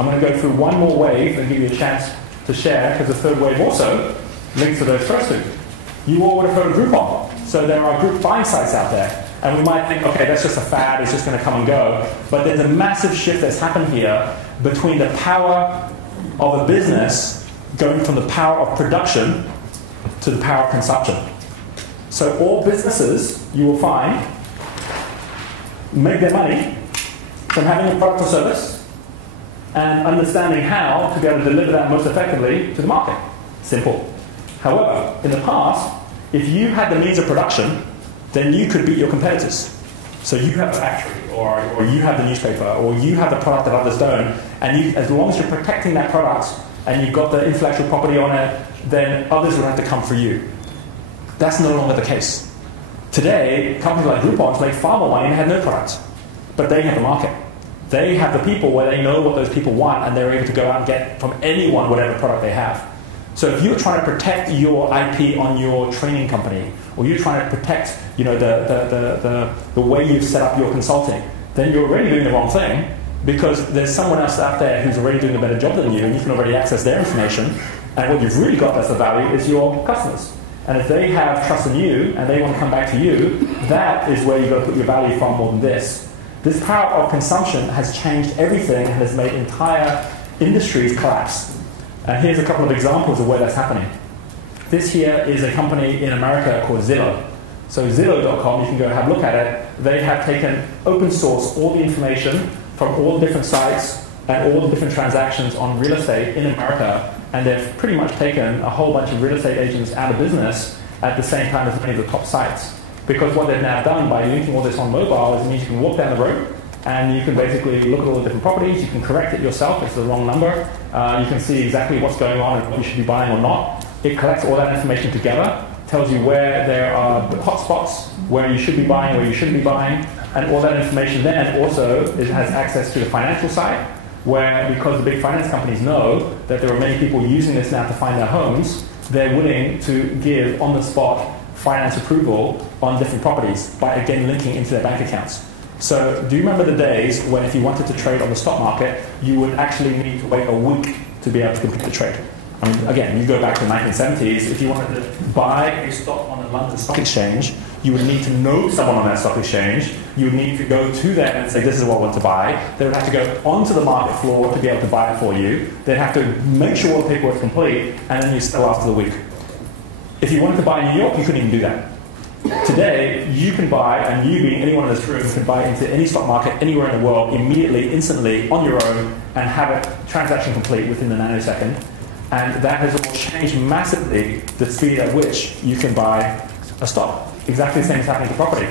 I'm going to go through one more wave and give you a chance to share, because the third wave also links to those first two. You all would have heard of Groupon. So there are group buying sites out there. And we might think, okay, that's just a fad, it's just going to come and go. But there's a massive shift that's happened here between the power of a business going from the power of production to the power of consumption. So all businesses, you will find, make their money from having a product or service and understanding how to be able to deliver that most effectively to the market. Simple. However, in the past, if you had the means of production, then you could beat your competitors. So you have a factory, or you have the newspaper, or you have the product that others don't, and you, as long as you're protecting that product and you've got the intellectual property on it, then others will have to come for you. That's no longer the case. Today, companies like Groupon make far more money and have no product. But they have the market. They have the people where they know what those people want, and they're able to go out and get from anyone whatever product they have. So if you're trying to protect your IP on your training company, or you're trying to protect, you know, the way you've set up your consulting, then you're already doing the wrong thing, because there's someone else out there who's already doing a better job than you, and you can already access their information. And what you've really got that's the value is your customers. And if they have trust in you and they want to come back to you, that is where you've got to put your value far more than this. This power of consumption has changed everything and has made entire industries collapse. And here's a couple of examples of where that's happening. This here is a company in America called Zillow. So Zillow.com, you can go have a look at it. They have taken open source all the information from all the different sites and all the different transactions on real estate in America, and they've pretty much taken a whole bunch of real estate agents out of business at the same time as many of the top sites. Because what they've now done by linking all this on mobile is it means you can walk down the road and you can basically look at all the different properties, you can correct it yourself if it's the wrong number, you can see exactly what's going on and what you should be buying or not. It collects all that information together, tells you where there are hotspots, where you should be buying, where you shouldn't be buying, and all that information then also has access to the financial side, where because the big finance companies know that there are many people using this now to find their homes, they're willing to give on-the-spot finance approval on different properties by again linking into their bank accounts. So do you remember the days when if you wanted to trade on the stock market, you would actually need to wait a week to be able to complete the trade? I mean, again, you go back to the 1970s, if you wanted to buy a stock on the London Stock Exchange, you would need to know someone on that stock exchange. You would need to go to them and say, this is what I want to buy. They would have to go onto the market floor to be able to buy it for you. They'd have to make sure all the paperwork is complete, and then you sell after the week. If you wanted to buy in New York, you couldn't even do that. Today, you can buy, and you being anyone in this room can buy into any stock market anywhere in the world immediately, instantly, on your own, and have a transaction complete within a nanosecond. And that has all changed massively the speed at which you can buy a stock. Exactly the same is happening to property.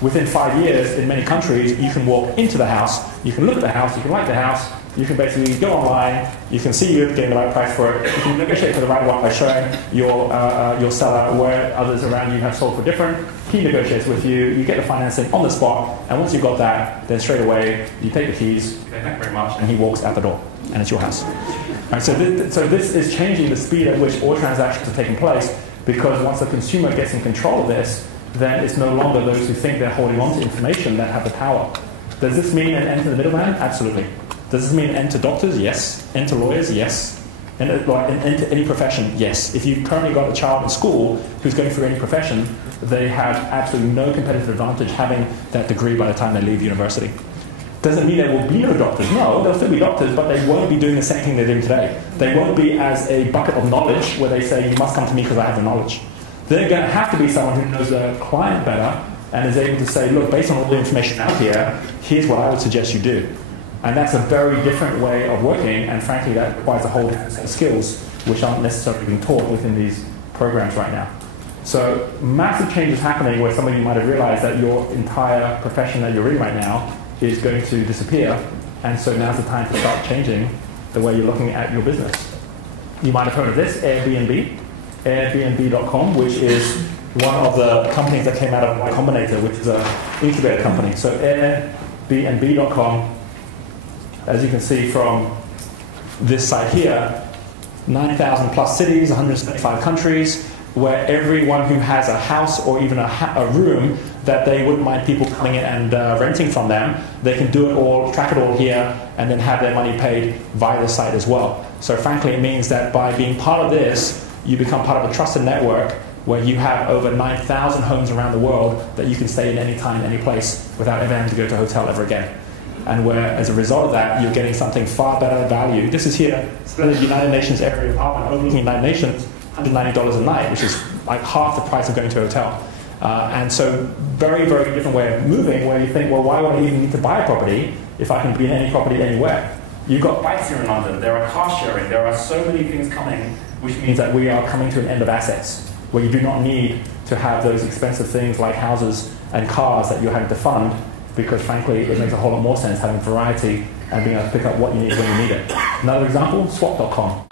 Within 5 years, in many countries, you can walk into the house, you can look at the house, you can like the house, you can basically go online, you can see you're getting the right price for it, you can negotiate for the right one by showing your seller where others around you have sold for different. He negotiates with you, you get the financing on the spot, and once you've got that, then straight away, you take the keys, thank you very much, and he walks out the door, and it's your house. Right, so this is changing the speed at which all transactions are taking place, because once the consumer gets in control of this, then it's no longer those who think they're holding on to information that have the power. Does this mean an end to the middleman? Absolutely. Does this mean an end to doctors? Yes. End to lawyers? Yes. An end to any profession? Yes. If you've currently got a child in school who's going through any profession, they have absolutely no competitive advantage having that degree by the time they leave university. Doesn't mean there will be no doctors. No, there'll still be doctors, but they won't be doing the same thing they're doing today. They won't be as a bucket of knowledge where they say, you must come to me because I have the knowledge. They're going to have to be someone who knows their client better and is able to say, look, based on all the information out here, here's what I would suggest you do. And that's a very different way of working, and frankly, that requires a whole different set of skills, which aren't necessarily being taught within these programs right now. So massive changes happening where some of you might have realized that your entire profession that you're in right now is going to disappear, and so now's the time to start changing the way you're looking at your business. You might have heard of this, Airbnb, Airbnb.com, which is one of the companies that came out of Y Combinator, which is an incubator company. So Airbnb.com, as you can see from this site here, 9,000 plus cities, 175 countries. where everyone who has a house or even a room that they wouldn't mind people coming in and renting from them, they can do it all, track it all here, and then have their money paid via the site as well. So frankly, it means that by being part of this, you become part of a trusted network where you have over 9,000 homes around the world that you can stay in any time, any place, without ever having to go to a hotel ever again. And where, as a result of that, you're getting something far better value. This is here, the United Nations area apartment, overlooking United Nations, $190 a night, which is like half the price of going to a hotel. And so very, very different way of moving, where you think, well, why would I even need to buy a property if I can be in any property anywhere? You've got bikes here in London, there are car sharing, there are so many things coming, which means that we are coming to an end of assets, where you do not need to have those expensive things like houses and cars that you're having to fund, because frankly, it makes a whole lot more sense having variety and being able to pick up what you need when you need it. Another example, swap.com.